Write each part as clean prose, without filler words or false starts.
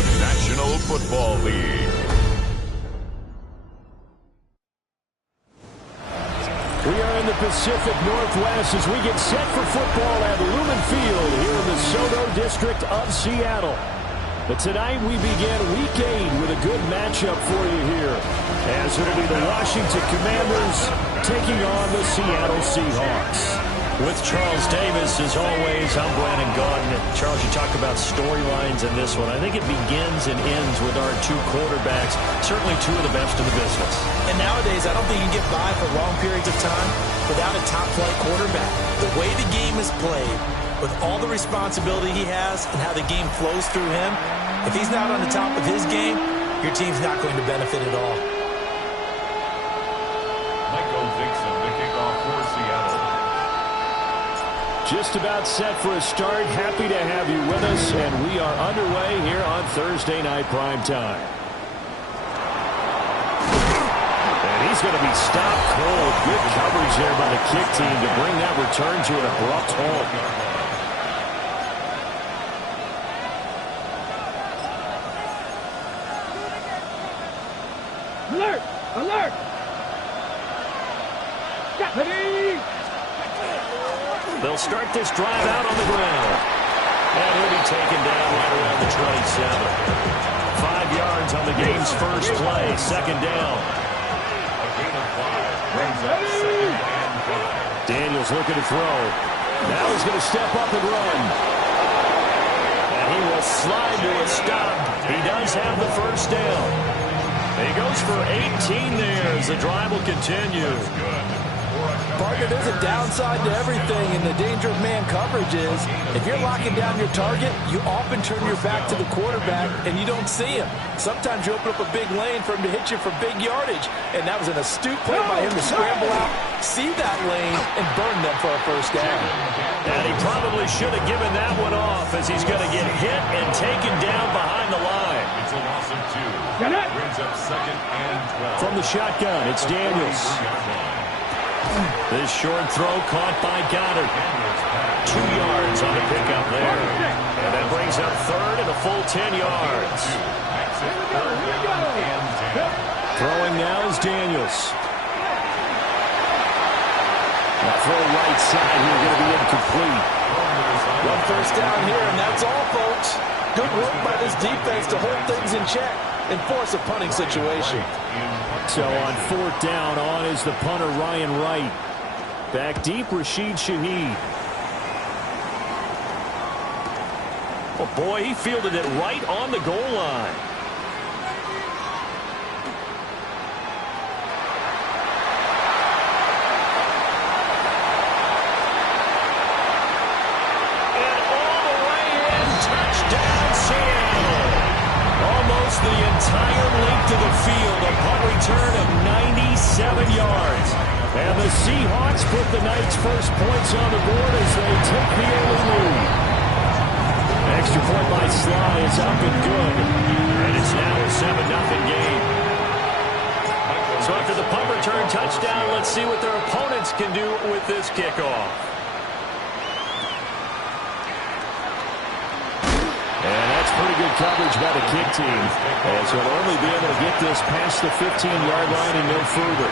the National Football League. We are in the Pacific Northwest as we get set for football at Lumen Field here in the SoDo District of Seattle. But tonight we begin Week 8 with a good matchup for you here, as it'll be the Washington Commanders taking on the Seattle Seahawks. With Charles Davis, as always, I'm Brandon Gaudin. Charles, you talk about storylines in this one. I think it begins and ends with our two quarterbacks, certainly two of the best in the business. And nowadays, I don't think you can get by for long periods of time without a top-flight quarterback. The way the game is played, with all the responsibility he has and how the game flows through him, if he's not on the top of his game, your team's not going to benefit at all. Michael Dixon, the kickoff for Seattle. Just about set for a start. Happy to have you with us, and we are underway here on Thursday Night Prime Time. And he's going to be stopped cold. Good coverage there by the kick team to bring that return to an abrupt halt. Alert! Alert! Ready! They'll start this drive out on the ground. And he'll be taken down right around the 27. 5 yards on the game's first play. Second down. A gain of 5 brings up 2nd and 5. Daniels looking to throw. Now he's going to step up and run. And he will slide to a stop. He does have the first down. He goes for 18 there as the drive will continue. Partner, there's a downside to everything, and the danger of man coverage is if you're locking down your target, you often turn your back to the quarterback and you don't see him. Sometimes you open up a big lane for him to hit you for big yardage, and that was an astute play by him to scramble out, see that lane, and burn them for a first down. And he probably should have given that one off as he's going to get hit and taken down behind the line. It's a loss of 2. Brings up 2nd and 12. From the shotgun, it's Daniels. This short throw caught by Goddard. 2 yards on the pickup there. And that brings up third and a full 10 yards. Throwing now is Daniels. The throw right side here going to be incomplete. One first down here, and that's all, folks. Good work by this defense to hold things in check and force a punting situation. So on 4th down, on is the punter Ryan Wright. Back deep, Rashid Shaheed. Oh boy, he fielded it right on the goal line. And all the way in, touchdown Seattle. Almost the entire length of the field, a punt return of 97 yards. And the Seahawks put the night's first points on the board as they take the early lead. Extra point by Sly is up and good. And it's now a 7-0 game. So after the punt return touchdown, let's see what their opponents can do with this kickoff. And that's pretty good coverage by the kick team, as he'll only be able to get this past the 15-yard line and no further.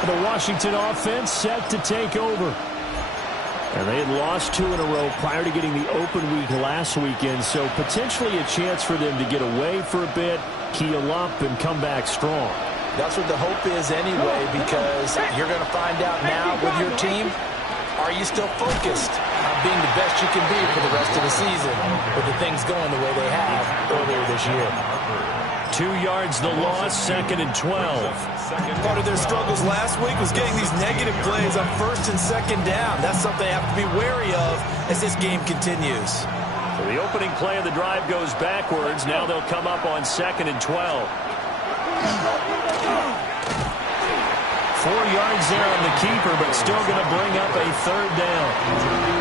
The Washington offense set to take over. And they had lost 2 in a row prior to getting the open week last weekend, so potentially a chance for them to get away for a bit, heal up, and come back strong. That's what the hope is anyway, because you're going to find out now with your team, are you still focused on being the best you can be for the rest of the season with the things going the way they have earlier this year? 2 yards the loss, 2nd and 12. Part of their struggles last week was getting these negative plays on 1st and 2nd down. That's something they have to be wary of as this game continues. So the opening play of the drive goes backwards. Now they'll come up on 2nd and 12. 4 yards there on the keeper, but still going to bring up a 3rd down.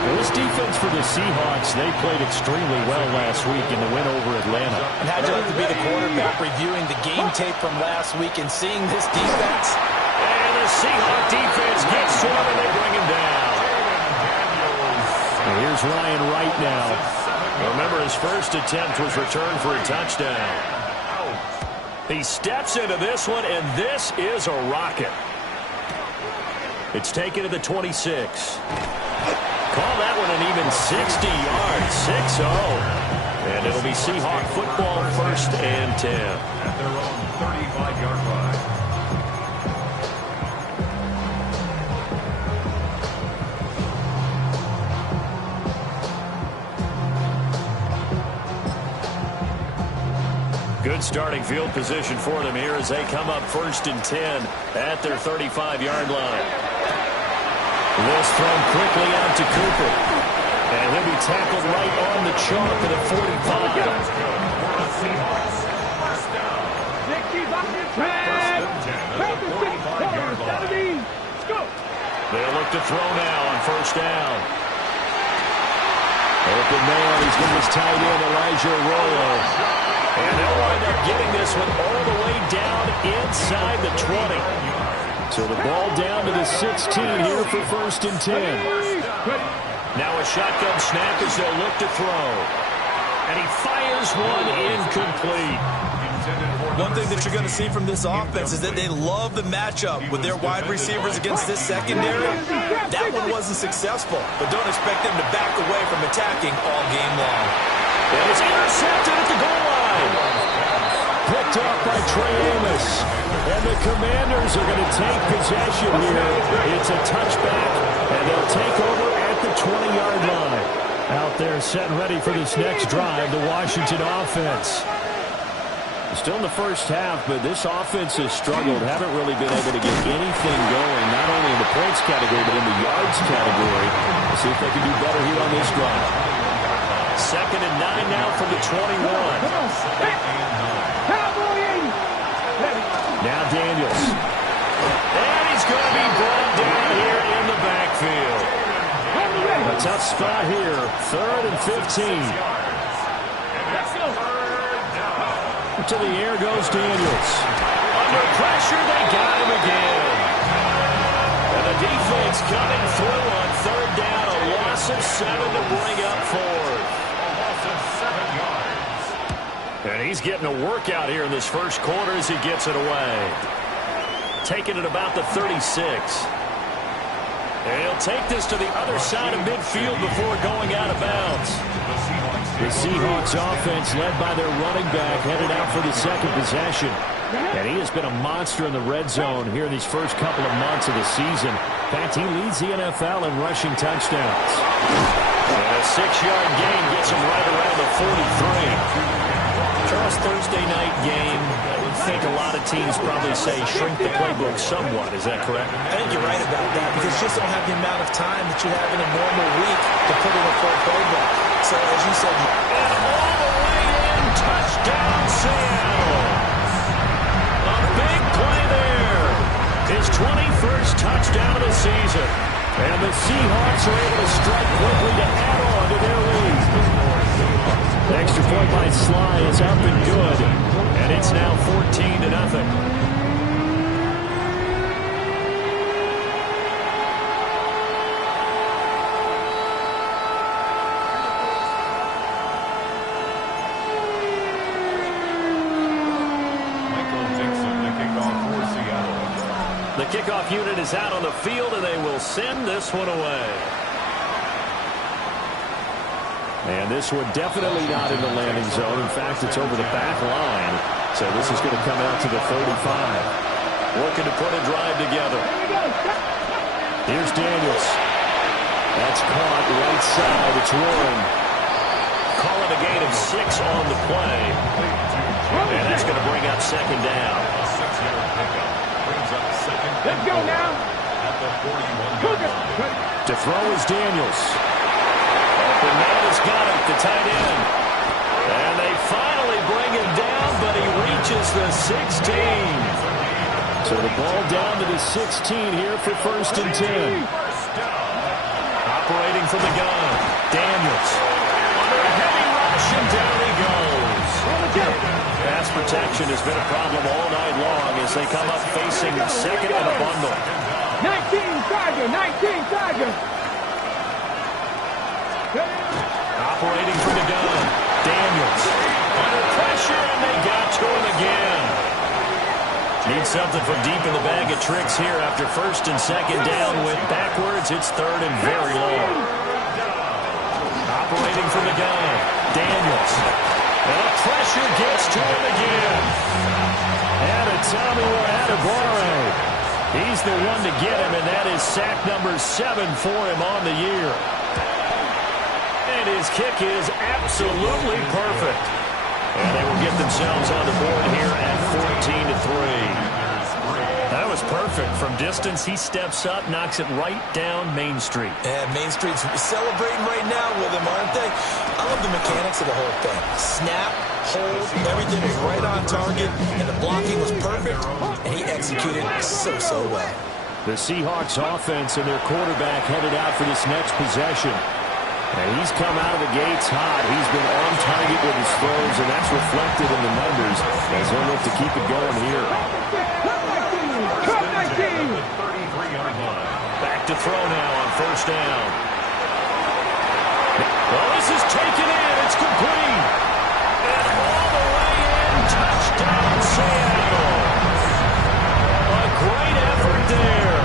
Well, this defense for the Seahawks, they played extremely well last week in the win over Atlanta. And how'd you like to be the quarterback reviewing the game tape from last week and seeing this defense? And the Seahawk defense gets to him and they bring him down. And here's Ryan Wright now. Remember, his first attempt was returned for a touchdown. He steps into this one, and this is a rocket. It's taken to the 26. Call that one an even 60 yards, 6-0. And it'll be Seahawk football, 1st and 10. At their own 35-yard line. Good starting field position for them here as they come up 1st and 10 at their 35-yard line. This thrown quickly out to Cooper. And he'll be tackled right on the chalk at the 45. They'll look to throw now on 1st down. Open man, he's got his tight end, Elijah Arroyo. And they'll wind up getting this one all the way down inside the 20. So the ball down to the 16 here for 1st and 10. Now a shotgun snap as they'll look to throw. And he fires one incomplete. One thing that you're going to see from this offense is that they love the matchup with their wide receivers against this secondary. That one wasn't successful, but don't expect them to back away from attacking all game long. And it's intercepted at the goal line. Picked up by Trey Amos. And the Commanders are going to take possession here. It's a touchback, and they'll take over at the 20-yard line. Out there set ready for this next drive, the Washington offense. Still in the first half, but this offense has struggled. Haven't really been able to get anything going, not only in the points category, but in the yards category. Let's see if they can do better here on this drive. 2nd and 9 now from the 21. Now Daniels. And he's going to be brought down here in the backfield. A tough spot here. 3rd and 15. To the air goes Daniels. Under pressure, they got him again. And the defense coming through on 3rd down. A loss of 7 to bring up 4th. A loss of 7 yards. And he's getting a workout here in this first quarter as he gets it away. Taking it about the 36. And he'll take this to the other side of midfield before going out of bounds. The Seahawks offense led by their running back headed out for the 2nd possession. And he has been a monster in the red zone here in these first couple of months of the season. In fact, he leads the NFL in rushing touchdowns. And a 6-yard gain gets him right around the 43. Charles, Thursday night game, I would think a lot of teams probably say shrink the playbook somewhat. Is that correct? I think you're right about that because you just don't have the amount of time that you have in a normal week to put in a full playbook. So, as you said, and all the way in, touchdown Seattle. A big play there. His 21st touchdown of the season. And the Seahawks are able to strike quickly to add on to their lead. The extra point by Sly is up and good. And it's now 14-0. The kickoff unit is out on the field, and they will send this one away. And this one definitely not in the landing zone. In fact, it's over the back line. So this is going to come out to the 35. Looking to put a drive together. Here's Daniels. That's caught right side. It's Warren. Calling a gain of 6 on the play. And that's going to bring up 2nd down. A 6-yard pickup brings up 2nd. Let's go now. At the 41-yard line. To throw is Daniels. Open man has got it, the tight end. And they finally bring him down, but he reaches the 16. So the ball down to the 16 here for 1st and 10. Operating from the gun, Daniels. Under a heavy rush, and down he goes. Pass protection has been a problem all night long as they come up facing 2nd and a bundle. 19 Tiger, 19 Tiger. Operating from the gun. Daniels. Under pressure, and they got to him again. Need something from deep in the bag of tricks here after first and second down. Went backwards. It's third and very long. Operating from the gun. Daniels. And the pressure gets to him again. And a Tommy Adebawore. He's the one to get him, and that is sack number 7 for him on the year. And his kick is absolutely perfect. And they will get themselves on the board here at 14-3. That was perfect. From distance, he steps up, knocks it right down Main Street. And Main Street's celebrating right now with him, aren't they? I love the mechanics of the whole thing. Snap, hold, everything was right on target, and the blocking was perfect, and he executed so well. The Seahawks offense and their quarterback headed out for this next possession. And he's come out of the gates hot. He's been on target with his throws, and that's reflected in the numbers as they'll look to keep it going here. Back to throw now on first down. Well, this is taken in. It's complete. And all the way in. Touchdown, Seattle. A great effort there.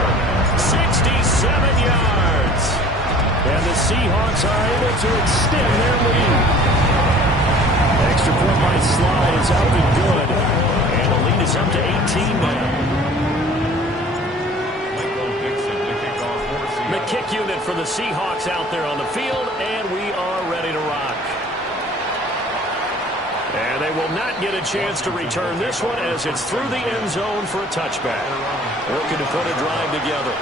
67 yards. And the Seahawks are able to extend their lead. Extra point by Slide is up and good. And the lead is up to 18 now. The kick unit for the Seahawks out there on the field, and we are ready to rock. And they will not get a chance to return this one as it's through the end zone for a touchback. Looking to put a drive together.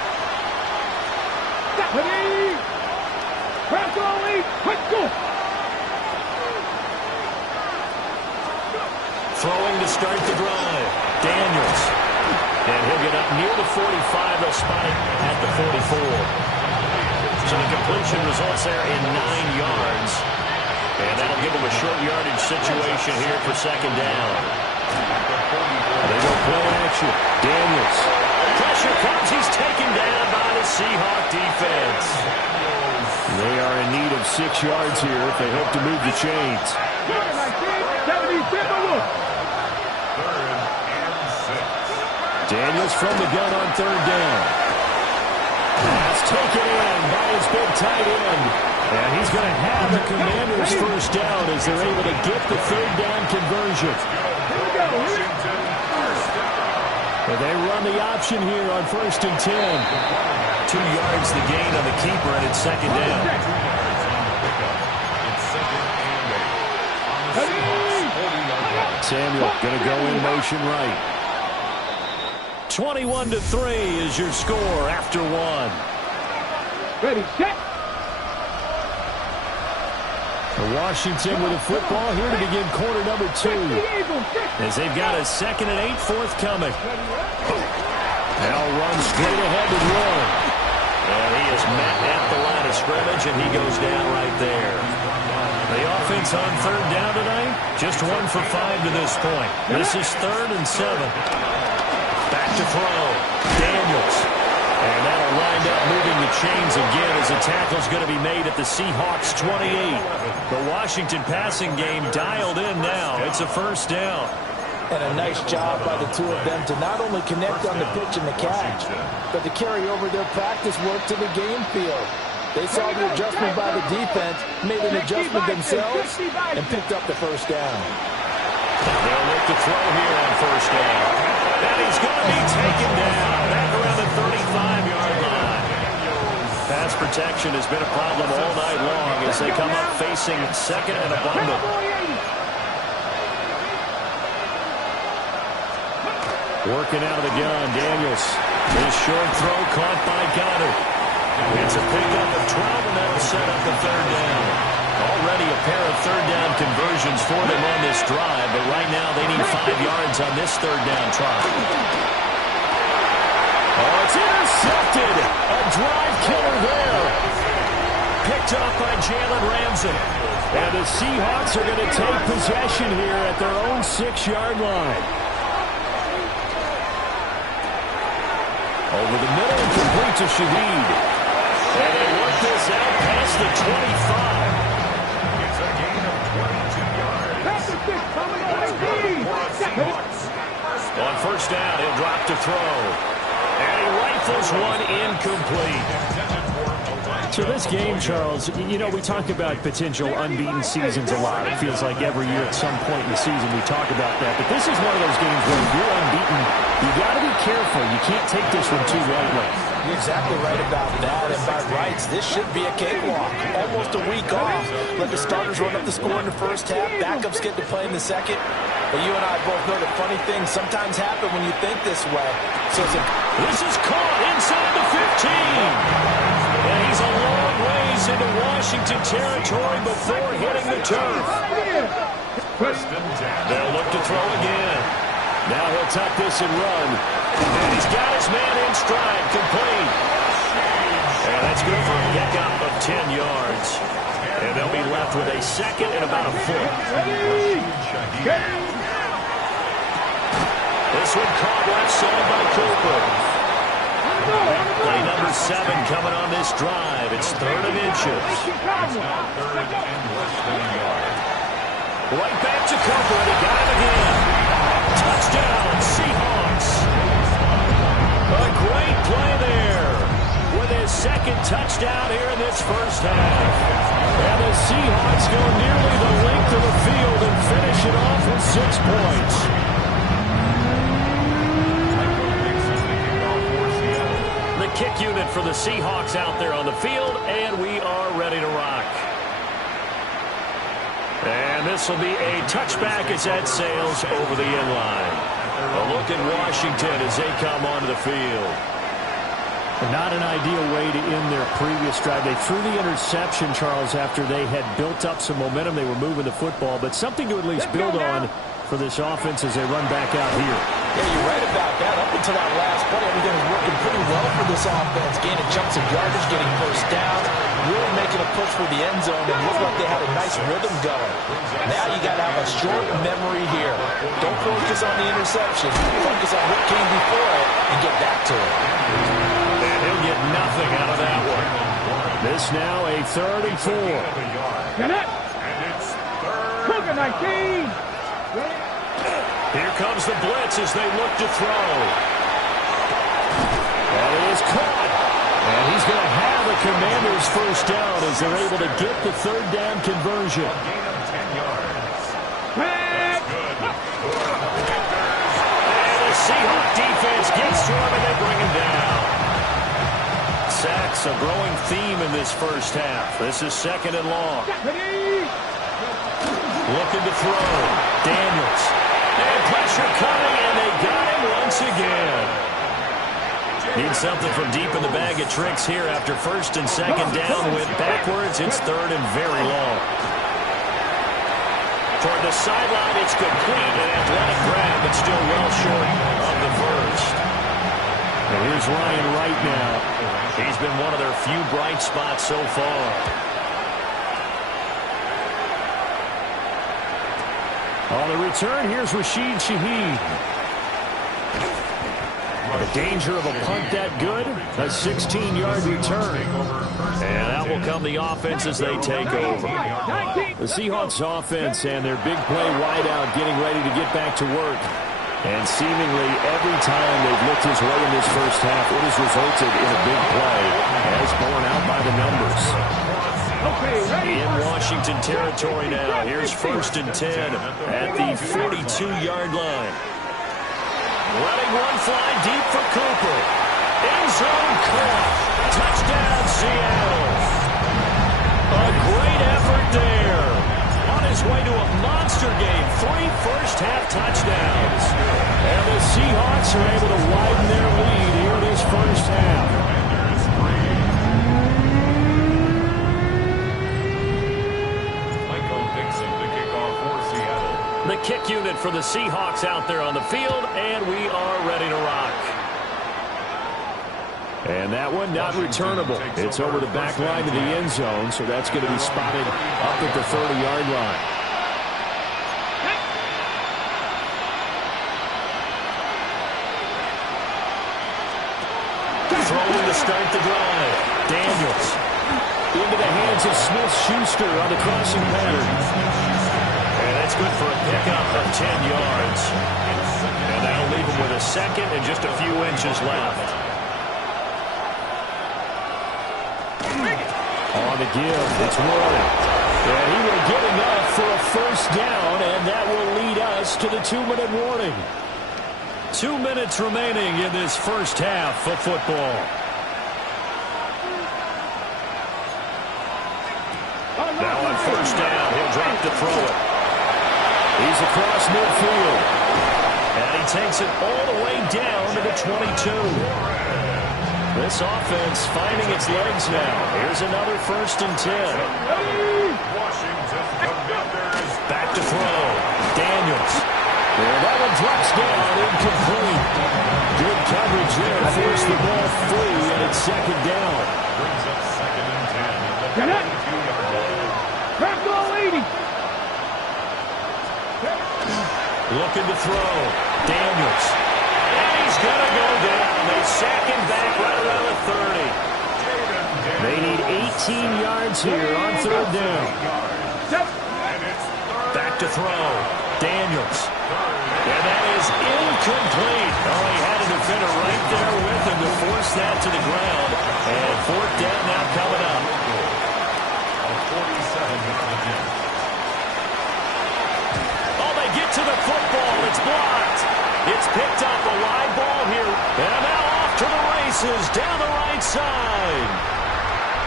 Throwing to start the drive. Daniels. And he'll get up near the 45. They'll spot it at the 44. So the completion results there in 9 yards. And that'll give them a short yardage situation here for second down. They go play action. Daniels. Pressure comes. He's taken down by the Seahawk defense. They are in need of 6 yards here if they hope to move the chains. Daniels from the gun on third down. That's taken in by his big tight end. And he's going to have the Commanders' first down as they're able to get the third down conversion. And they run the option here on first and 10. 2 yards the gain on the keeper, and it's second down. Samuel going to go in motion right. 21-3 is your score after 1. Ready, set. Washington with a football here to begin quarter number 2. As they've got a 2nd and 8 forthcoming. Now run straight ahead to Warren. And he is met at the line of scrimmage, and he goes down right there. The offense on third down tonight, just 1 for 5 to this point. This is 3rd and 7. Back to throw. Daniels. And that'll wind up moving the chains again as the tackle's going to be made at the Seahawks 28. The Washington passing game dialed in now. It's a first down. And a nice job by the two of them to not only connect on the pitch and the catch, but to carry over their practice work to the game field. They saw the adjustment by the defense, made an adjustment themselves, and picked up the first down. They'll look to throw here on first down. And he's going to be taken down back around the 35-yard line. Pass protection has been a problem all night long as they come up facing second and a bundle. Working out of the gun, Daniels. His short throw caught by Goddard. It's a pickup of 12, and that'll set up the third down. Already a pair of third down conversions for them on this drive, but right now they need 5 yards on this third down try. Oh, it's intercepted. A drive killer there. Picked up by Jalen Ramsey. And the Seahawks are going to take possession here at their own 6-yard line. Over the middle and complete to Shaheed. And they work this out past the 25. On first down, he'll drop to throw. And he rifles one incomplete. So this game, Charles, you know, we talk about potential unbeaten seasons a lot. It feels like every year at some point in the season we talk about that. But this is one of those games where if you're unbeaten, you got to be careful. You can't take this one too lightly. You're exactly right about that. And by rights, this should be a cakewalk. Almost a week off. Let the starters run up the score in the first half. Backups get to play in the second. But you and I both know the funny things sometimes happen when you think this way. So this is caught inside the 15. And he's a long ways into Washington territory before hitting the turf. They'll look to throw again. Now he'll tuck this and run. And he's got his man in stride, complete. And that's good for a pickup of 10 yards. And they'll be left with a second and about a foot. This one caught left side by Cooper. Play number 7 coming on this drive. It's 3rd and inches. Right back to Cooper, and he got him again. Touchdown, Seahawks. A great play there with his second touchdown here in this first half. And the Seahawks go nearly the length of the field and finish it off with 6 points. The kick unit for the Seahawks out there on the field, and we are ready to rock. And this will be a touchback as that sails over the end line. A look at Washington as they come onto the field. Not an ideal way to end their previous drive. They threw the interception, Charles, after they had built up some momentum. They were moving the football, but something to at least build on for this offense as they run back out here. Yeah, you're right about that. Up until that last play, everything was working pretty well for this offense. Gaining chunks of yardage, getting first down, really making a push for the end zone, and looked like they had a nice rhythm going. Now you got to have a short memory here. Don't focus on the interception. Focus on what came before it and get back to it. And he'll get nothing out of that one. This now a 3rd and 4. Get it. And it's 3rd. 19. Here comes the blitz as they look to throw. And it is caught. And he's going to have the Commanders' first down as they're able to get the 3rd down conversion. And the Seahawk defense gets to him and they bring him down. Sacks a growing theme in this first half. This is 2nd and long. Looking to throw. Daniels. And pressure coming, and they got him once again. Need something from deep in the bag of tricks here after 1st and 2nd down. Went backwards. It's 3rd and very long. Toward the sideline, it's complete. An athletic grab, but still well short of the first. And here's Ryan Wright now. He's been one of their few bright spots so far. On the return, here's Rashid Shaheed. The danger of a punt that good, a 16-yard return. And out will come the offense as they take over. The Seahawks offense and their big play wideout getting ready to get back to work. And seemingly every time they've looked his way in this first half, it has resulted in a big play, as borne out by the numbers. In Washington territory now. Here's 1st and 10 at the 42-yard line. Letting one fly deep for Cooper. End zone caught. Touchdown, Seattle. A great effort there. On his way to a monster game. 3 first-half touchdowns. And the Seahawks are able to widen their lead here in this first half. The kick unit for the Seahawks out there on the field, and we are ready to rock. And that one not returnable. It's over the back line to the end zone, so that's going to be spotted up at the 30-yard line. Throwing to start the drive. Daniels. Into the hands of Smith-Schuster on the crossing pattern. And it's That's good for a pickup of 10 yards. And that'll leave him with a second and just a few inches left. On the give, it's Warren. And he will get enough for a first down, and that will lead us to the 2-minute warning. 2 minutes remaining in this first half of football. Now on first down, he'll drop to throw it. He's across midfield. And he takes it all the way down to the 22. This offense finding its legs now. Here's another 1st and 10. Washington Commanders. Back to throw. Daniels. And that one drops down, incomplete. Good coverage there. Forced the ball free, and it's 2nd down. Brings up 2nd and 10. Get it. Back goal 80. Looking to throw. Daniels. And he's going to go down. They sack him back right around the 30. They need 18 yards here on 3rd down. Back to throw. Daniels. And that is incomplete. Oh, he had a defender right there with him to force that to the ground. And 4th down now coming up. 47. Get to the football. It's blocked. It's picked up. A wide ball here. And now off to the races down the right side.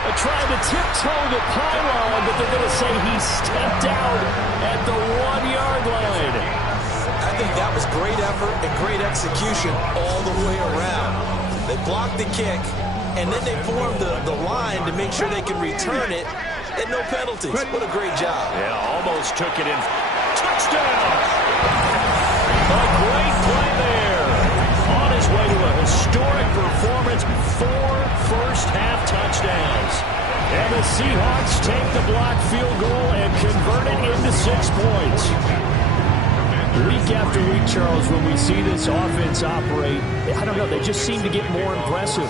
They're trying to tiptoe the pylon, but they're going to say he stepped out at the 1-yard line. I think that was great effort and great execution all the way around. They blocked the kick, and then they formed the line to make sure they can return it, and no penalties. What a great job. Yeah, almost took it in. Touchdown! A great play there. On his way to a historic performance, 4 first-half touchdowns. And the Seahawks take the blocked field goal and convert it into 6 points. Week after week, Charles, when we see this offense operate, I don't know, they just seem to get more impressive.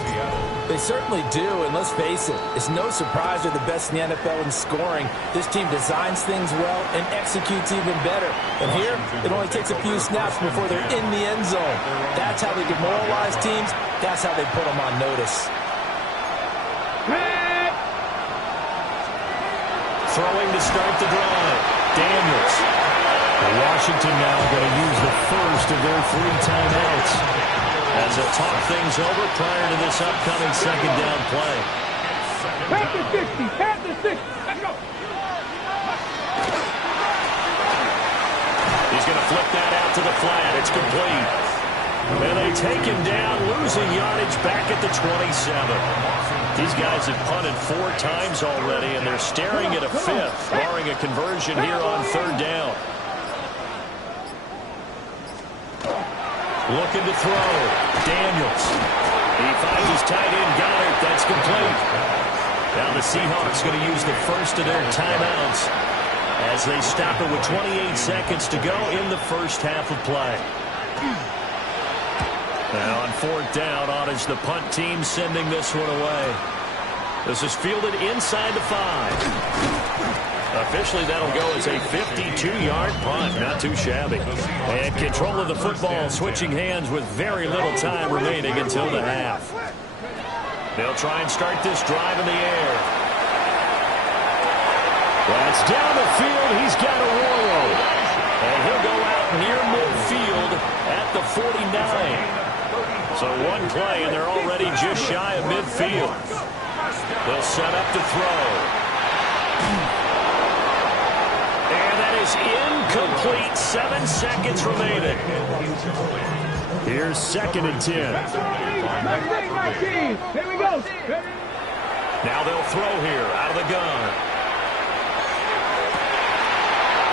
They certainly do, and let's face it, it's no surprise they're the best in the NFL in scoring. This team designs things well and executes even better. And here, it only takes a few snaps before they're in the end zone. That's how they demoralize teams. That's how they put them on notice. Throwing to start the drive. Daniels. Washington now going to use the first of their 3 timeouts. As they'll talk things over prior to this upcoming 2nd down play. Pass the 60. Pass the 60. Let's go. He's going to flip that out to the flat. It's complete. And they take him down, losing yardage back at the 27. These guys have punted 4 times already, and they're staring at a 5th, barring a conversion here on 3rd down. Looking to throw. Daniels. He finds his tight end, Goddard. That's complete. Now the Seahawks going to use the first of their timeouts as they stop it with 28 seconds to go in the first half of play. Now on 4th down, on is the punt team sending this one away. This is fielded inside the 5. Officially, that'll go as a 52-yard punt. Not too shabby. And control of the football switching hands with very little time remaining until the half. They'll try and start this drive in the air. That's down the field. He's got Arroyo. And he'll go out near midfield at the 49. So 1 play, and they're already just shy of midfield. They'll set up to throw. Incomplete. 7 seconds remaining. Here's 2nd and 10. Here we go. Now they'll throw here out of the gun.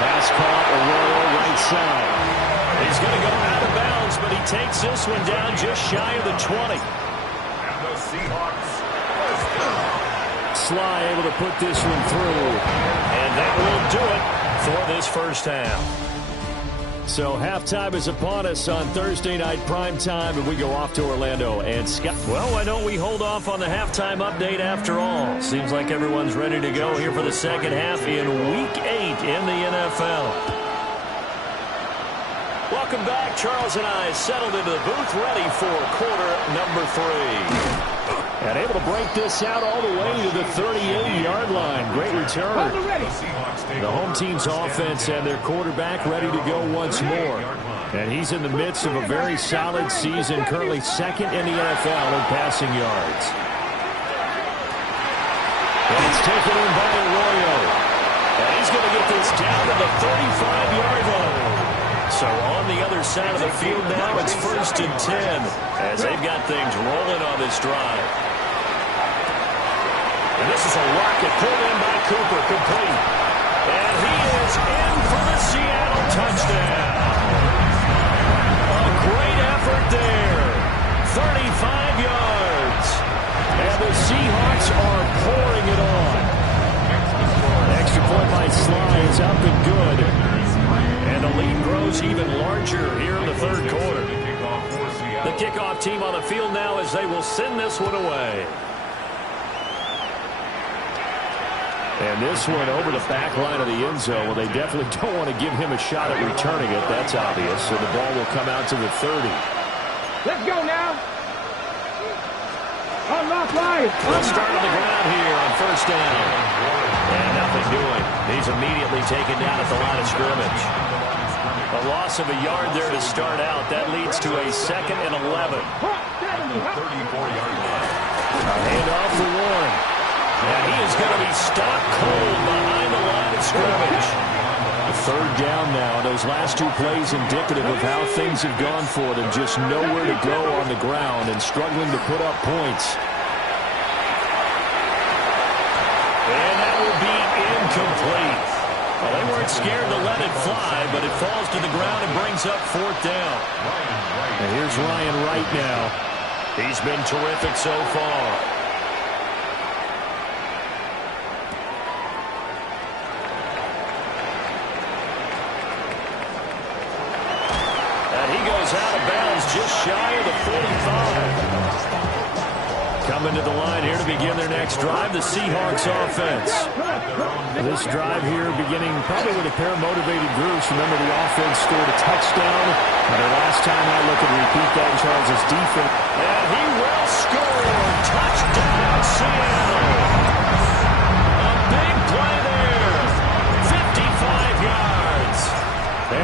Pass caught, Arroyo right side. He's going to go out of bounds, but he takes this one down just shy of the 20. And the Seahawks. Sly able to put this one through. And that will do it for this first half. So halftime is upon us on Thursday night prime time, and we go off to Orlando. And Scott. Well, why don't we hold off on the halftime update after all? Seems like everyone's ready to go here for the second half in Week 8 in the NFL. Welcome back. Charles and I settled into the booth, ready for quarter number 3. And able to break this out all the way to the 38-yard line. Great return. The home team's offense and their quarterback ready to go once more. And he's in the midst of a very solid season, currently second in the NFL in passing yards. And it's taken in by Arroyo. And he's going to get this down to the 35-yard line. So on the other side of the field now, it's 1st and 10 as they've got things rolling on this drive. And this is a rocket pulled in by Cooper, complete. And he is in for the Seattle touchdown. A great effort there. 35 yards. And the Seahawks are pouring it on. An extra point by Sly is up and good. And the lead grows even larger here in the third quarter. The kickoff team on the field now as they will send this one away. And this one over the back line of the end zone. Well, they definitely don't want to give him a shot at returning it. That's obvious. So the ball will come out to the 30. Let's go now. Unlock live. They'll start on the ground here on 1st down. And nothing doing. He's immediately taken down at the line of scrimmage. A loss of a yard there to start out. That leads to a 2nd and 11. 34-yard line. A handoff for Warren. And he is going to be stopped cold behind the line of scrimmage. A 3rd down now. Those last 2 plays indicative of how things have gone for them. Just nowhere to go on the ground and struggling to put up points. And that will be incomplete. Well, they weren't scared to let it fly, but it falls to the ground and brings up 4th down. And here's Ryan Wright now. He's been terrific so far. And he goes out of bounds just shy of the 45. Coming to the line here to begin their next drive, the Seahawks offense. This drive here beginning probably with a pair of motivated groups. Remember, the offense scored a touchdown. And the last time I look at repeat that, Charles' defense. And he will score. Touchdown, Seattle. A big play there. 55 yards.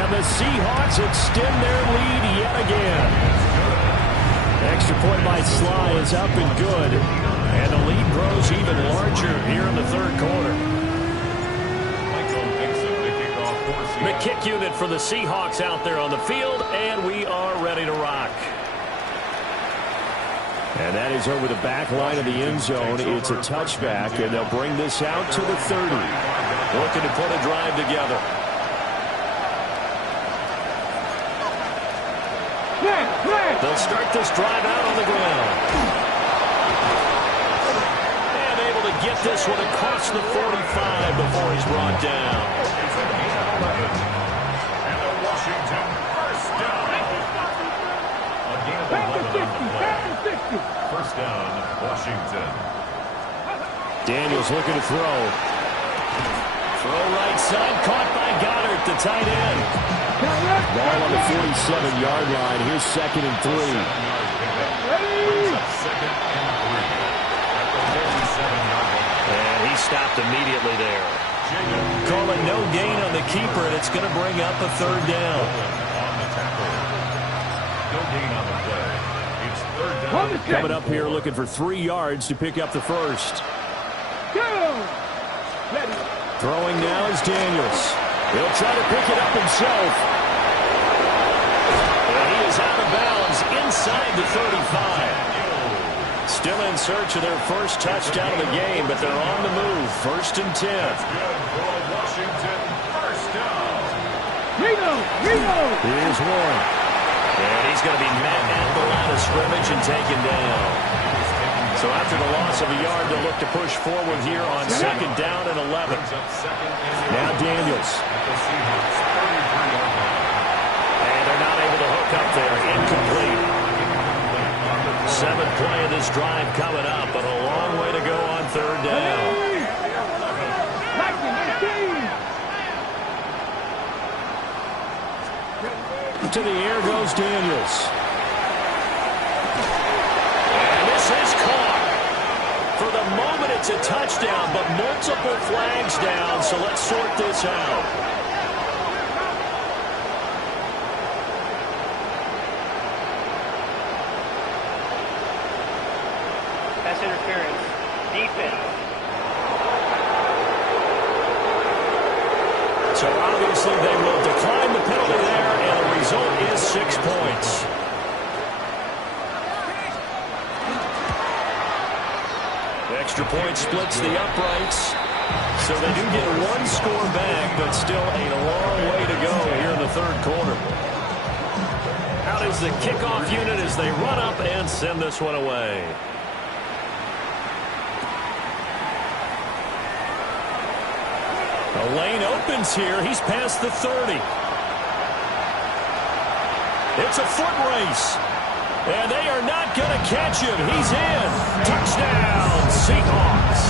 And the Seahawks extend their lead yet again. Extra point by Sly is up and good. And the lead grows even larger here in the third quarter. The kick unit for the Seahawks out there on the field, and we are ready to rock. And that is over the back line of the end zone. It's a touchback, and they'll bring this out to the 30. Looking to put a drive together. They'll start this drive out on the ground. And able to get this one across the 45 before he's brought down. And the Washington first down. A gain of 11 on the play. First down, Washington. Daniels looking to throw. Throw right side, caught by Goddard, the tight end. Ball on the 47-yard line. Here's 2nd and 3. And he stopped immediately there. Calling no gain on the keeper, and it's going to bring up a 3rd down. No gain on the play. It's 3rd down. Coming up here looking for 3 yards to pick up the first. Throwing now is Daniels. He'll try to pick it up himself. And he is out of bounds inside the 35. Still in search of their first touchdown of the game, but they're on the move. 1st and 10. Washington first down. Here's Warren. And he's going to be met at the line of scrimmage and taken down. So after the loss of a yard, they'll look to push forward here on 2nd down and 11. Now Daniels. And they're not able to hook up there. Incomplete. 7th play of this drive coming up, but a long way to go on 3rd down. to the air goes Daniels. And this is caught. For the moment, it's a touchdown, but multiple flags down, so let's sort this out. Pass interference. Defense. So obviously they will decline the penalty there, and the result is 6 points. The extra point splits the uprights. So they do get one score back, but still a long way to go here in the third quarter. Out is the kickoff unit as they run up and send this one away. The lane opens here. He's past the 30. It's a foot race. And they are not going to catch him. He's in. Touchdown, Seahawks.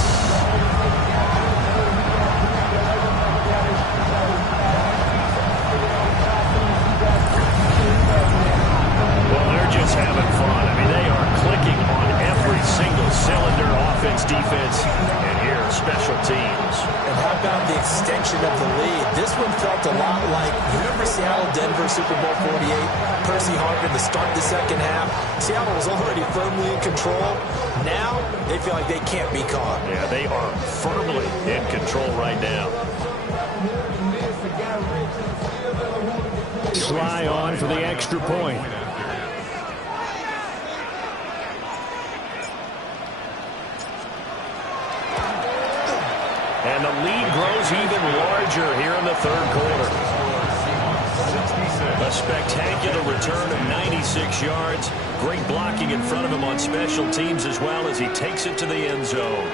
Well, they're just having fun. I mean, they are clicking on every single cylinder, offense, defense, and here, special teams. And how about the extension of the lead? This one felt a lot like, remember Seattle-Denver Super Bowl 48? Percy Harvin to start the second half. Seattle was already firmly in control. Now, they feel like they can't be caught. Yeah, they are firmly in control right now. Sly on for the extra point. And the lead grows even larger here in the third quarter. A spectacular return of 96 yards. Great blocking in front of him on special teams as well as he takes it to the end zone.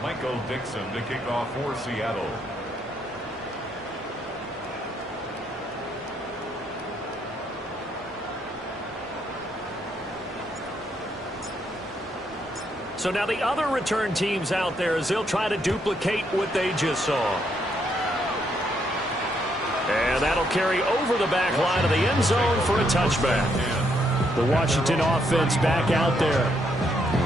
Michael Dixon to kick off for Seattle. So now the other return teams out there as they'll try to duplicate what they just saw. And that'll carry over the back line of the end zone for a touchback. The Washington offense back out there.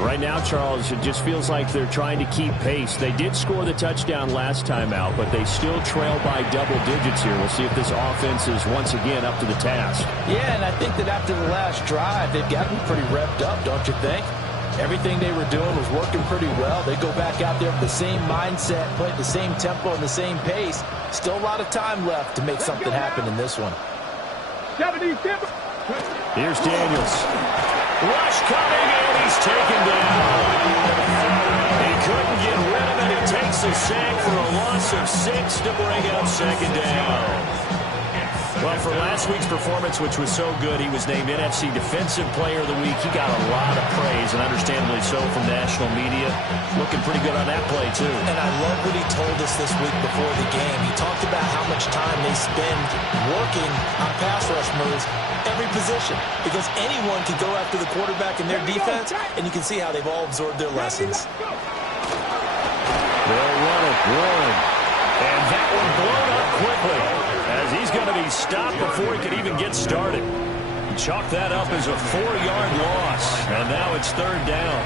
Right now, Charles, it just feels like they're trying to keep pace. They did score the touchdown last time out, but they still trail by double digits here. We'll see if this offense is once again up to the task. Yeah, and I think that after the last drive, they've gotten pretty revved up, don't you think? Everything they were doing was working pretty well. They go back out there with the same mindset, play at the same tempo and the same pace. Still a lot of time left to make something happen in this one. Here's Daniels. Rush coming, and he's taken down. He couldn't get rid of it. He takes a sack for a loss of 6 to bring up second down. Well, for last week's performance, which was so good, he was named NFC Defensive Player of the Week. He got a lot of praise, and understandably so, from national media. Looking pretty good on that play, too. And I love what he told us this week before the game. He talked about how much time they spend working on pass rush moves every position, because anyone can go after the quarterback in their defense, and you can see how they've all absorbed their lessons. They'll run it, one. And that one blown up quickly, as he's going to be stopped before he could even get started. Chalk that up as a 4-yard loss, and now it's third down.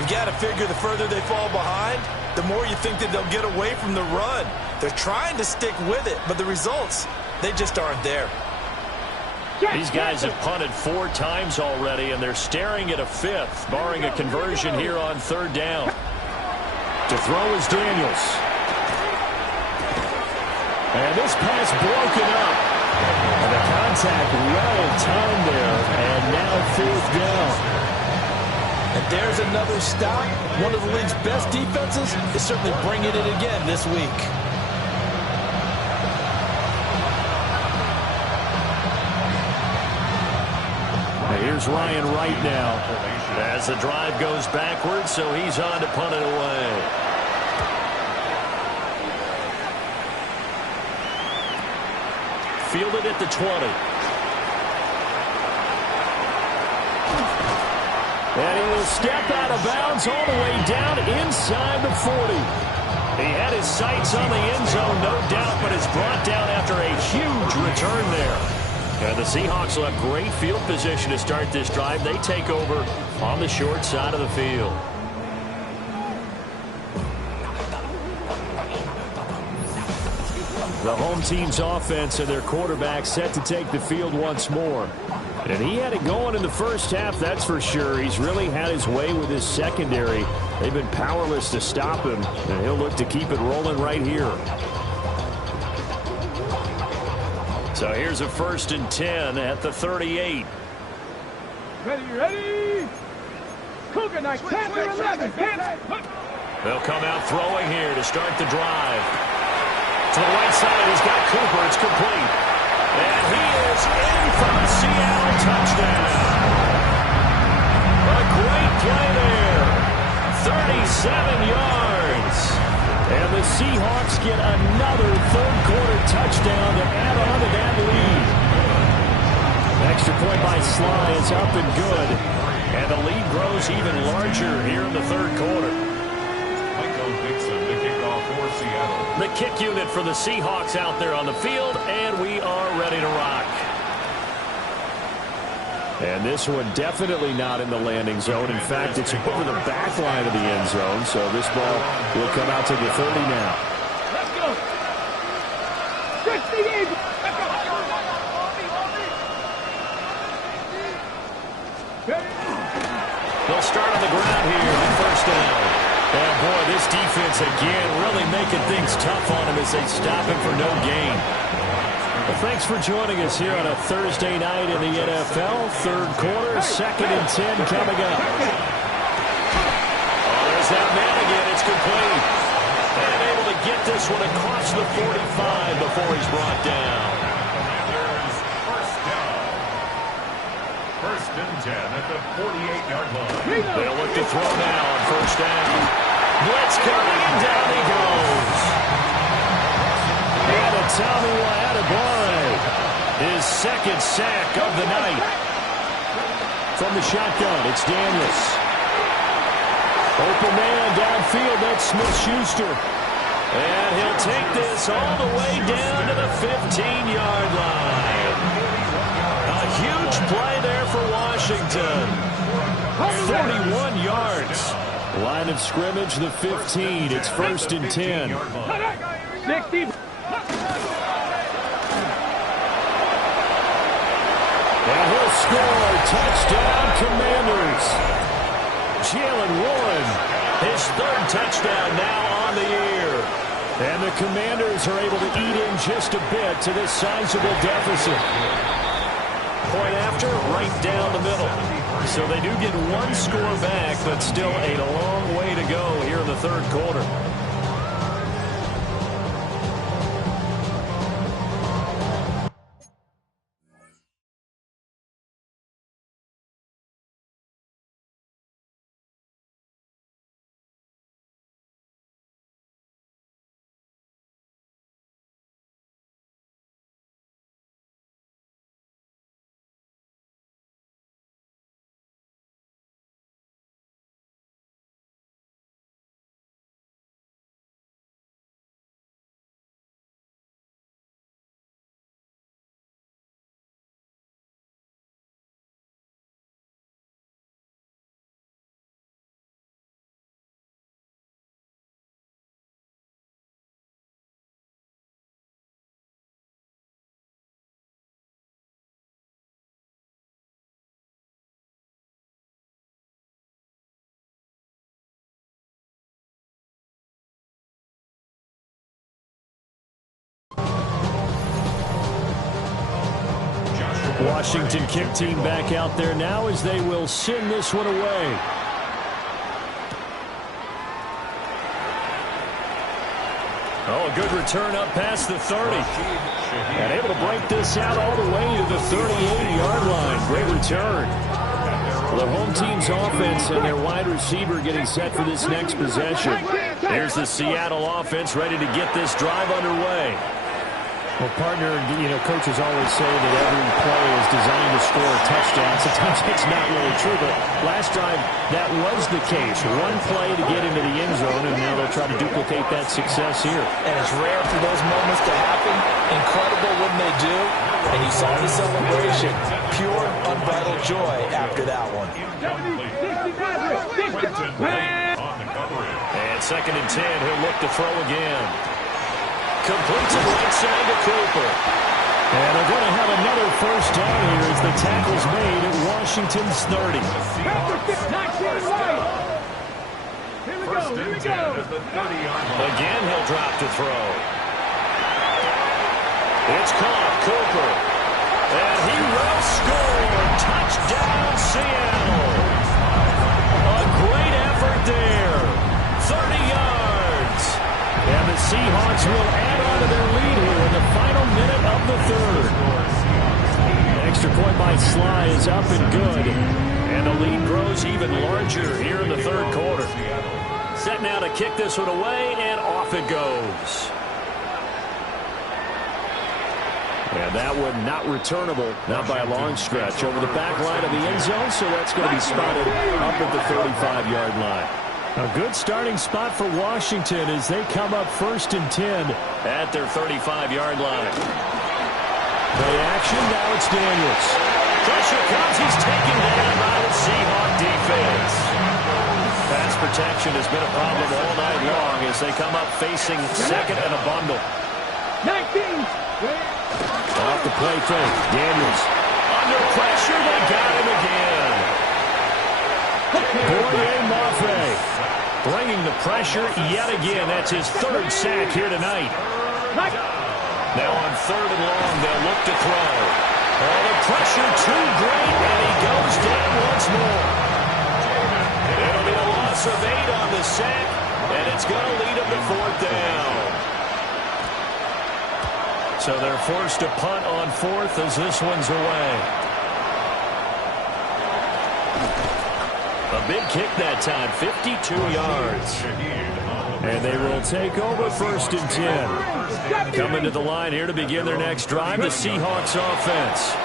You've got to figure the further they fall behind, the more you think that they'll get away from the run. They're trying to stick with it, but the results, they just aren't there. These guys have punted 4 times already, and they're staring at a 5th, barring a conversion here on third down. To throw is Daniels. And this pass broken up. And the contact well timed there. And now 4th down. And there's another stop. One of the league's best defenses is certainly bringing it again this week. Here's Ryan Wright now. As the drive goes backwards, so he's on to punt it away. fielded at the 20. And he will step out of bounds all the way down inside the 40. He had his sights on the end zone, no doubt, but is brought down after a huge return there. And the Seahawks will have great field position to start this drive. They take over on the short side of the field. The home team's offense and their quarterback set to take the field once more. And he had it going in the first half, that's for sure. He's really had his way with his secondary. They've been powerless to stop him, and he'll look to keep it rolling right here. So here's a 1st and 10 at the 38. Ready. Cougar Knight, 10 to 11. They'll come out throwing here to start the drive. To the right side, he's got Cooper. It's complete. And he is in for a Seattle touchdown. A great play there. 37 yards. And the Seahawks get another third-quarter touchdown to add on to that lead. Extra point by Sly is up and good. And the lead grows even larger here in the third quarter. Michael Dixon, the kickoff for Seattle. The kick unit for the Seahawks out there on the field, and we are ready to rock. And this one definitely not in the landing zone. In fact, it's over the back line of the end zone, so this ball will come out to the 30 now. Let's go. 68. They'll start on the ground here on 1st down. And boy, this defense again really making things tough on him as they stop him for no gain. Well, thanks for joining us here on a Thursday night in the NFL. Third quarter, 2nd and 10 coming up. Oh, there's that man again. It's complete. And able to get this one across the 45 before he's brought down. Commanders, 1st down. 1st and 10 at the 48-yard line. They'll look to throw now on 1st down. Blitz coming, and down he goes. And a Tommy Adebawore, his 2nd sack of the night. From the shotgun, it's Daniels. Open man downfield, that's Smith-Schuster. And he'll take this all the way down to the 15-yard line. A huge play there for Washington. 41 yards. Line of scrimmage, the 15. It's 1st and 10. 60. And he'll score. Touchdown, Commanders. Jaylen Warren, His 3rd touchdown now on the year. and the Commanders are able to eat in just a bit to this sizable deficit. Point after, right down the middle. So they do get one score back, but still a long way to go here in the third quarter. Washington kick team back out there now as they will send this one away. Oh, a good return up past the 30. And able to break this out all the way to the 38-yard line. Great return. The home team's offense and their wide receiver getting set for this next possession. Here's the Seattle offense ready to get this drive underway. Well, partner, coaches always say that every play is designed to score a touchdown. Sometimes it's not really true, but last drive, that was the case. One play to get into the end zone, and now they'll try to duplicate that success here. And it's rare for those moments to happen. Incredible when they do. And you saw the celebration. Pure, unbridled joy after that one. And 2nd and 10, he'll look to throw again. Completes it right side to Cooper. And they're going to have another first down here as the tackle's made at Washington's 30. Here we go. Again, he'll drop to throw. It's caught, Cooper. And he will score. Touchdown, Seattle. A great effort there. 30 yards. And the Seahawks will add on to their lead here in the final minute of the third. Extra point by Sly is up and good. And the lead grows even larger here in the third quarter. Set now to kick this one away, and off it goes. And that one not returnable, not by a long stretch, over the back line of the end zone, so that's going to be spotted up at the 35-yard line. A good starting spot for Washington as they come up 1st and 10 at their 35-yard line. Play action, now it's Daniels. Pressure comes, he's taken down by the Seahawk defense. Pass protection has been a problem all night long as they come up facing 2nd and a bundle. 19. Off the play fake, Daniels. Under pressure, they got him again. Boye Mafe bringing the pressure yet again. That's his 3rd sack here tonight. Now on 3rd and long, they'll look to throw. Oh, the pressure too great, and he goes down once more. It'll be a loss of 8 on the sack, and it's going to lead him to 4th down. So they're forced to punt on 4th as this one's away. A big kick that time, 52 yards. And they will take over 1st and 10. Coming to the line here to begin their next drive, the Seahawks offense.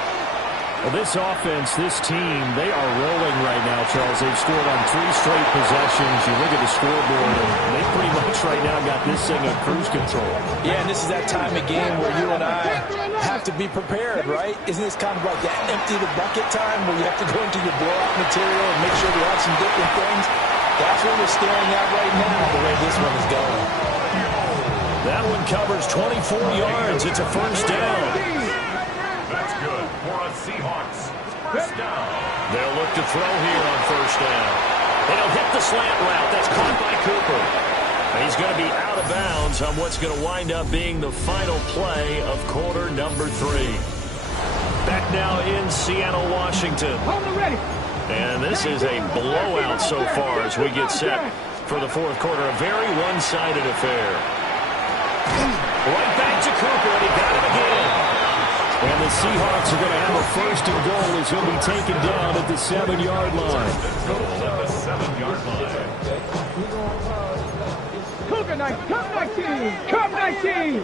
Well, this offense, this team, they are rolling right now, Charles. They've scored on 3 straight possessions. You look at the scoreboard, and they pretty much right now got this thing on cruise control. Yeah, and this is that time of game where you and I have to be prepared, right? Isn't this kind of like that empty the bucket time where you have to go into your blowout material and make sure we have some different things? That's what we're staring at right now, the way this one is going. That one covers 24 yards. It's a first down. That's good for a Seahawks. First down. They'll look to throw here on first down. They'll hit the slant route. That's caught by Cooper. He's going to be out of bounds on what's going to wind up being the final play of quarter number 3. Back now in Seattle, Washington. And this is a blowout so far as we get set for the 4th quarter. A very one-sided affair. Right back to Cooper, and he got it again. And the Seahawks are going to have a 1st and goal as he'll be taken down at the 7-yard line. At the 7-yard line. Come 19.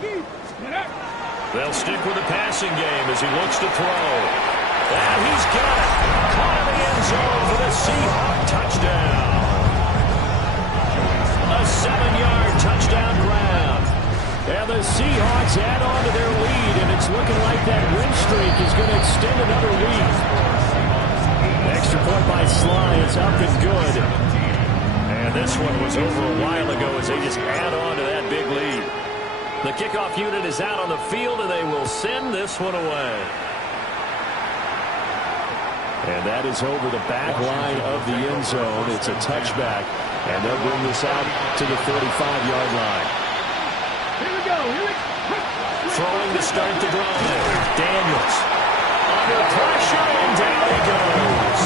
They'll stick with the passing game as he looks to throw. And he's got it. Caught in the end zone for the Seahawk touchdown. A 7-yard touchdown grab. And the Seahawks add on to their lead, and it's looking like that win streak is going to extend another week. Extra point by Sly is up and good. And this one was over a while ago as they just add on to that big lead. The kickoff unit is out on the field, and they will send this one away. And that is over the back line of the end zone. It's a touchback, and they'll bring this out to the 35-yard line. Throwing to start the drive. Daniels. Under pressure, and down he goes.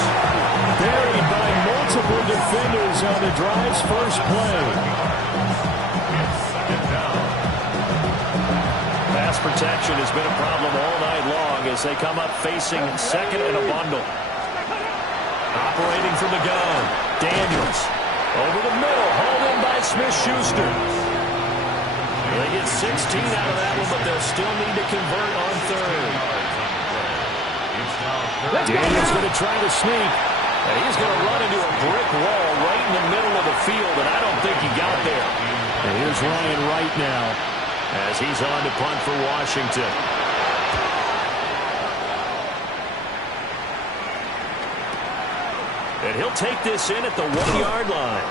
Buried by multiple defenders on the drive's first play. Pass protection has been a problem all night long as they come up facing 2nd and a bundle. Operating from the gun. Daniels. Over the middle. Hauled in by Smith-Schuster. They get 16 out of that one, but they'll still need to convert on third. Daniels going to try to sneak. And he's going to run into a brick wall right in the middle of the field, and I don't think he got there. And here's Ryan Wright now as he's on to punt for Washington. And he'll take this in at the 1-yard line.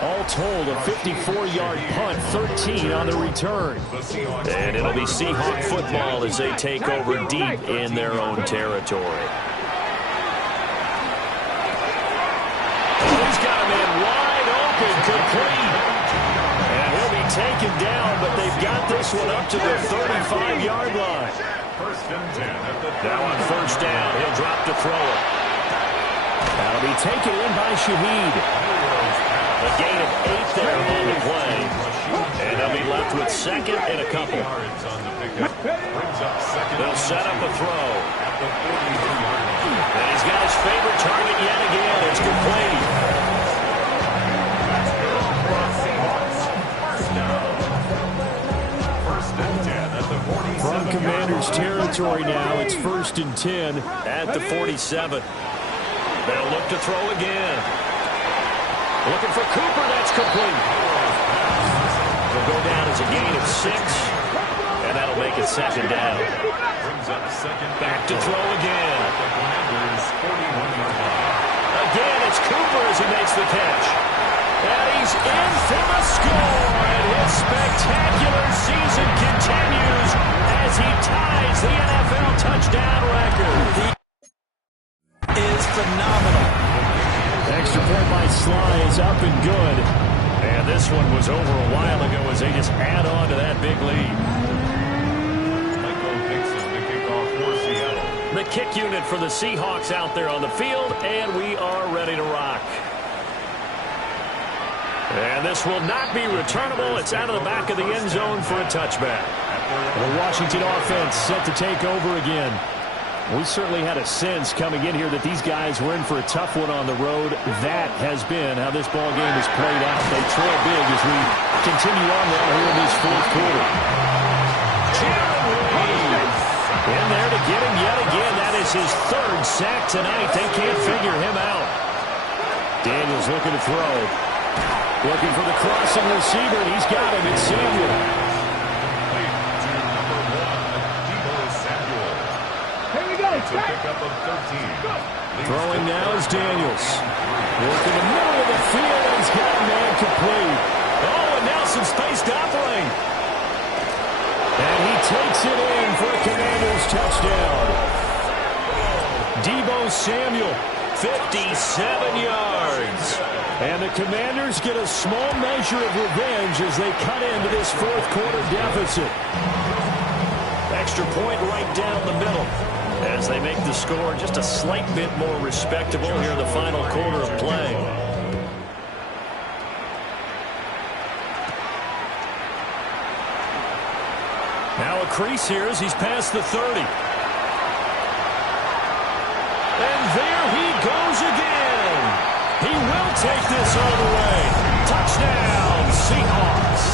All told, a 54-yard punt, 13 on the return. And it'll be Seahawk football as they take over deep in their own territory. Oh, he's got a man wide open, complete. And he'll be taken down, but they've got this one up to the 35-yard line. Now on first down, he'll drop to throw it. That'll be taken in by Shaheed. A gain of 8 there on the play. And they'll be left with second and a couple. They'll set up a throw. And he's got his favorite target yet again. It's complete. From Commanders territory now, it's 1st and 10. At the 47. They'll look to throw again. Looking for Cooper, that's complete. Will go down as a gain of 6. And that'll make it second down. Back to throw again. Again, it's Cooper as he makes the catch. And he's in for the score. And his spectacular season continues as he ties the NFL touchdown record. He is phenomenal. Extra point by Sly is up and good. And this one was over a while ago as they just add on to that big lead. The kick unit for the Seahawks out there on the field, and we are ready to rock. And this will not be returnable. It's out of the back of the end zone for a touchback. The Washington offense set to take over again. We certainly had a sense coming in here that these guys were in for a tough one on the road. That has been how this ball game has played out. They trail big as we continue on now here in this 4th quarter. In there to get him yet again. That is his 3rd sack tonight. They can't figure him out. Daniels looking to throw. Looking for the crossing receiver, and he's got him. It's Samuel. Throwing now is Daniels. Working the middle of the field, and he's got a man complete. Oh, and now some space to operate. And he takes it in for a Commanders touchdown. Deebo Samuel, 57 yards. And the Commanders get a small measure of revenge as they cut into this 4th quarter deficit. Extra point right down the middle as they make the score just a slight bit more respectable here in the final quarter of play. Now a crease here as he's past the 30. And there he goes again. He will take this all the way. Touchdown, Seahawks.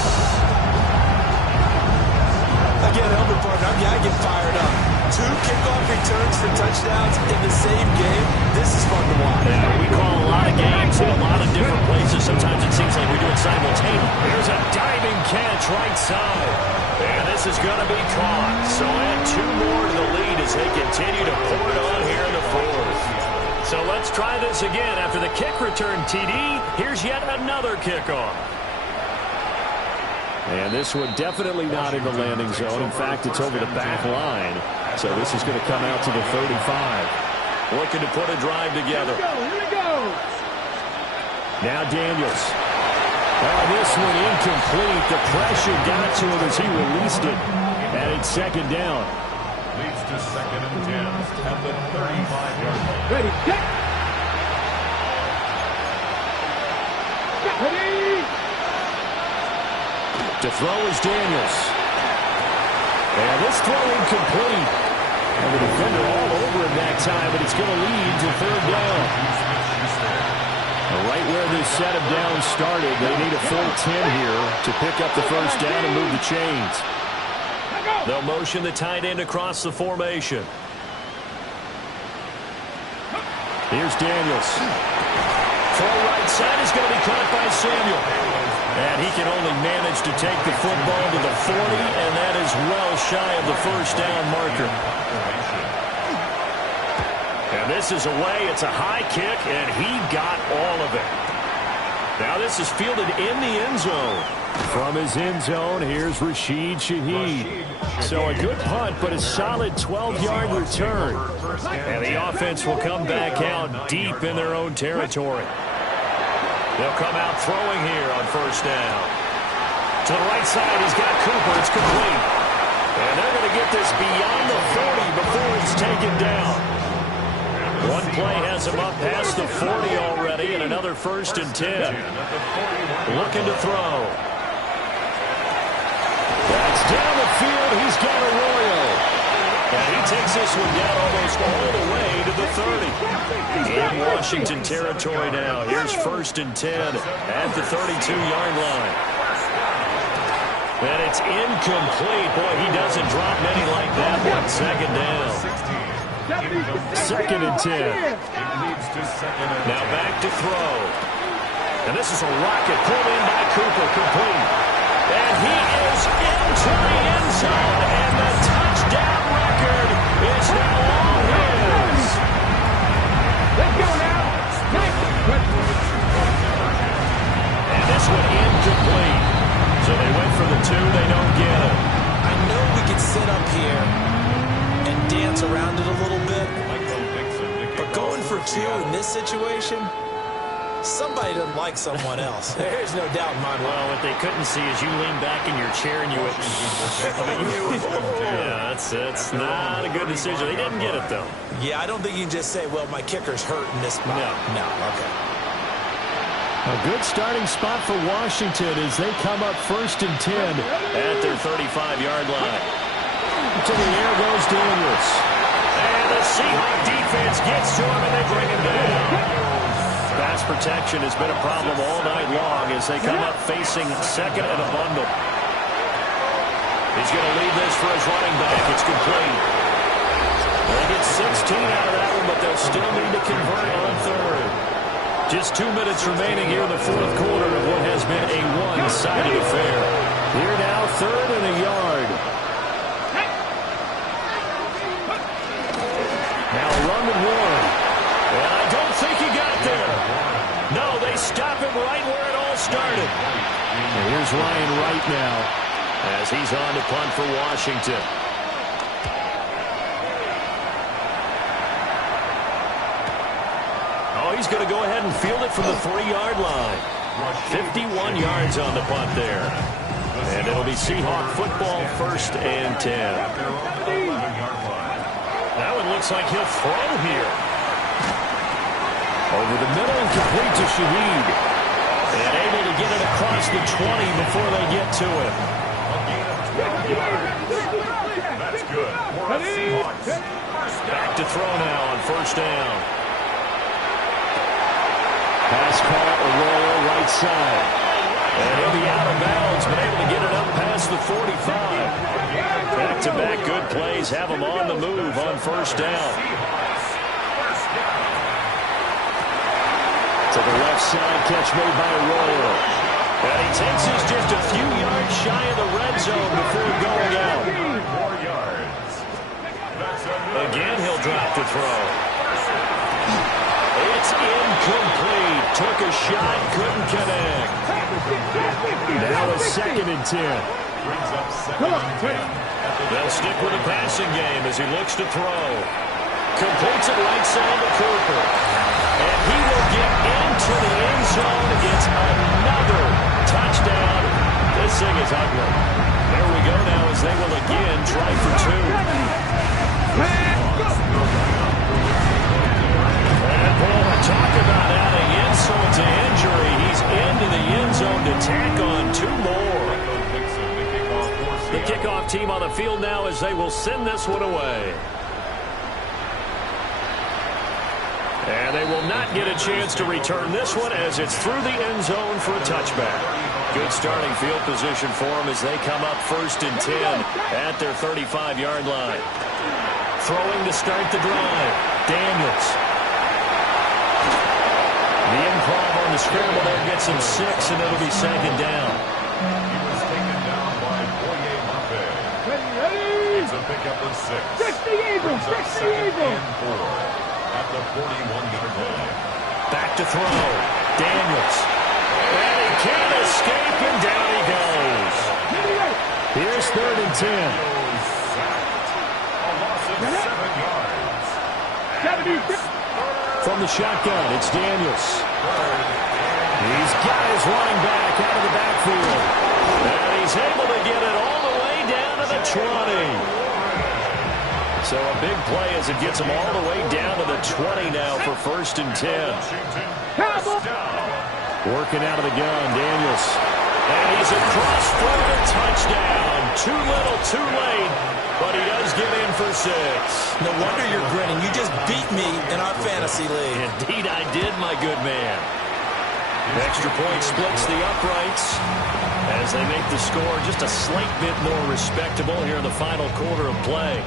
Again, Elmer Partner, I get fired up. 2 kickoff returns for touchdowns in the same game. This is fun to watch. Yeah, we call a lot of games in a lot of different places. Sometimes it seems like we do it simultaneously. Here's a diving catch right side. And this is going to be caught. So add 2 more to the lead as they continue to pour it on here in the 4th. So let's try this again. After the kick return TD, here's yet another kickoff. And this one definitely not in the landing zone. In fact, it's over the back line. So this is going to come out to the 35. Looking to put a drive together. Here we go. Now Daniels. Oh, this one incomplete. The pressure got to him as he released it. And it's 2nd down. Leads to 2nd and 10 at the 35-yard line. Ready, kick. Ready. To throw is Daniels. And this throw incomplete. And the defender all over him that time, but it's going to lead to 3rd down. Right where this set of downs started, they need a full 10 here to pick up the first down and move the chains. They'll motion the tight end across the formation. Here's Daniels. Throw right side is going to be caught by Samuel. And he can only manage to take the football to the 40, and that is well shy of the first down marker. And this is away. It's a high kick, and he got all of it. Now this is fielded in the end zone. From his end zone, here's Rashid Shaheed. So a good punt, but a solid 12-yard return. And the offense will come back out deep in their own territory. They'll come out throwing here on first down. To the right side, he's got Cooper. It's complete. And they're going to get this beyond the 40 before it's taken down. One play has him up past the 40 already, and another 1st and 10. Looking to throw. That's down the field. He's got Arroyo. And he takes this one down almost all the way to the 30. In Washington territory now. Here's 1st and 10 at the 32-yard line. And it's incomplete. Boy, he doesn't drop many like that one. 2nd down. 2nd and 10. Now back to throw. And this is a rocket pulled in by Cooper, complete. And he is into the end zone, and the touchdown record is now all his. Let's go now. And this one incomplete. So they went for the 2, they don't get it. I know we could sit up here and dance around it a little bit, but going for 2 in this situation, somebody doesn't like someone else. There's no doubt in my mind. Well, what they couldn't see is you lean back in your chair and you went, yeah, that's not a good decision. They didn't get it, though. Yeah, I don't think you can just say, well, my kicker's hurt in this spot. No, okay. A good starting spot for Washington as they come up 1st and 10. At their 35-yard line. To the air goes Daniels. And the Seahawk defense gets to him and they bring him down. Pass protection has been a problem all night long as they come up facing 2nd and a bundle. He's going to leave this for his running back. It's complete. They get 16 out of that one, but they'll still need to convert on 3rd. Just 2 minutes remaining here in the 4th quarter of what has been a one-sided affair. Here now, 3rd and a yard. Now run and Warren. And I don't think he got there. No, they stop him right where it all started. And here's Ryan Wright now. As he's on to punt for Washington. Oh, he's going to go ahead and field it from the 3-yard line. 51 yards on the punt there. And it'll be Seahawk football, 1st and 10. That one looks like he'll throw here. Over the middle and complete to Shaheed. And able to get it across the 20 before they get to it. That's good. Back to throw now on 1st down. Pass call, Arroyo right side. And he'll be out of bounds, but able to get it up past the 45. Back-to-back good plays have him on the move on 1st down. To the left side, catch made by Arroyo. And he takes this just a few yards shy of the red zone before going out. Again, he'll drop to throw. It's incomplete. Took a shot, couldn't connect. Now a 2nd and 10. They'll stick with the passing game as he looks to throw. Completes it right side to Cooper. And he will get into the end zone. It's another touchdown. This thing is ugly. There we go now as they will again try for 2. And boy, talk about adding insult to injury. He's into the end zone to tack on 2 more. The kickoff team on the field now as they will send this one away. And they will not get a chance to return this one as it's through the end zone for a touchback. Good starting field position for them as they come up 1st and 10 at their 35-yard line. Throwing to start the drive. Daniels. The improv on the scramble there gets him 6, and it'll be 2nd down. He was taken down by Boye Mafe. It's a pickup of 6. 60 Eagles! 60 Eagles! At the 41-yard line. Back to throw. Daniels. And he can't escape, and down he goes. Here's 3rd and 10. A loss of 7 yards. 76. From the shotgun, it's Daniels. He's got his running back out of the backfield. And he's able to get it all the way down to the 20. So a big play as it gets him all the way down to the 20 now for 1st and 10. Working out of the gun, Daniels. And he's across for the touchdown. Too little, too late, but he does get in for 6. No wonder you're grinning. You just beat me in our fantasy league. Indeed I did, my good man. Extra point splits the uprights as they make the score just a slight bit more respectable here in the final quarter of play.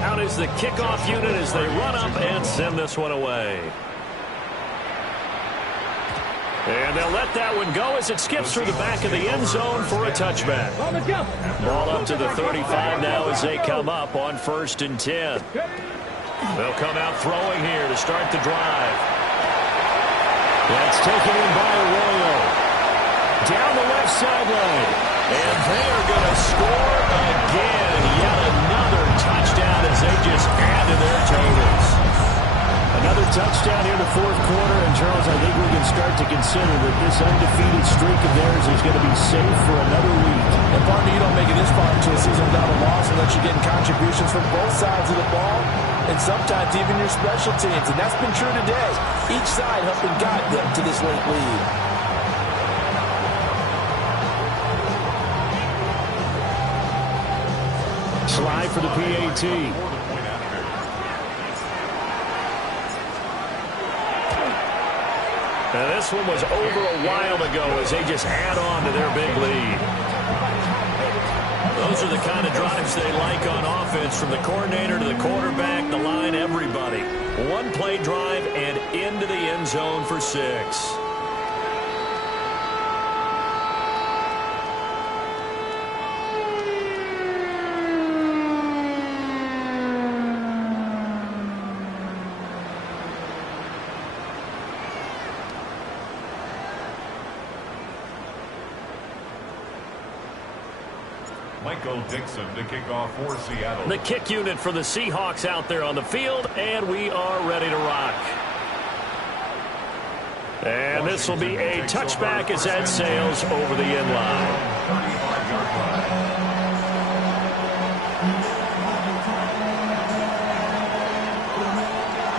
Out is the kickoff unit as they run up and send this one away. And they'll let that one go as it skips through the back of the end zone for a touchback. Ball up to the 35 now as they come up on 1st and 10. They'll come out throwing here to start the drive. That's taken in by Arroyo. Down the left sideline. And they are going to score again. Yet another touchdown as they just add to their totals. Another touchdown here in the 4th quarter. And, Charles, I think we can start to consider that this undefeated streak of theirs is going to be safe for another week. And, partner, you don't make it this far into a season without a loss unless you're getting contributions from both sides of the ball and sometimes even your special teams. And that's been true today. Each side helping guide them to this late lead. Slide for the PAT. Now this one was over a while ago as they just add on to their big lead. Those are the kind of drives they like on offense, from the coordinator to the quarterback, the line, everybody. One play drive and into the end zone for 6. Michael Dixon to kick off for Seattle. The kick unit for the Seahawks out there on the field, and we are ready to rock. And this will be a touchback as that sails over the end line. 35-yard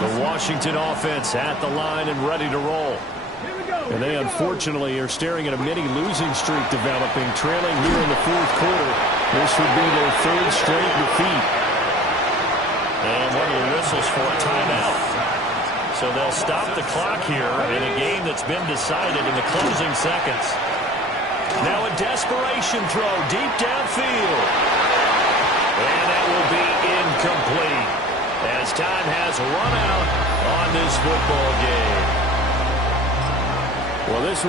line. The Washington offense at the line and ready to roll. And they unfortunately are staring at a mini losing streak developing, trailing here in the 4th quarter. This would be their 3rd straight defeat. And one of the whistles for a timeout. So they'll stop the clock here in a game that's been decided in the closing seconds. Now a desperation throw deep downfield. And that will be incomplete as time has run out on this football game. Well, this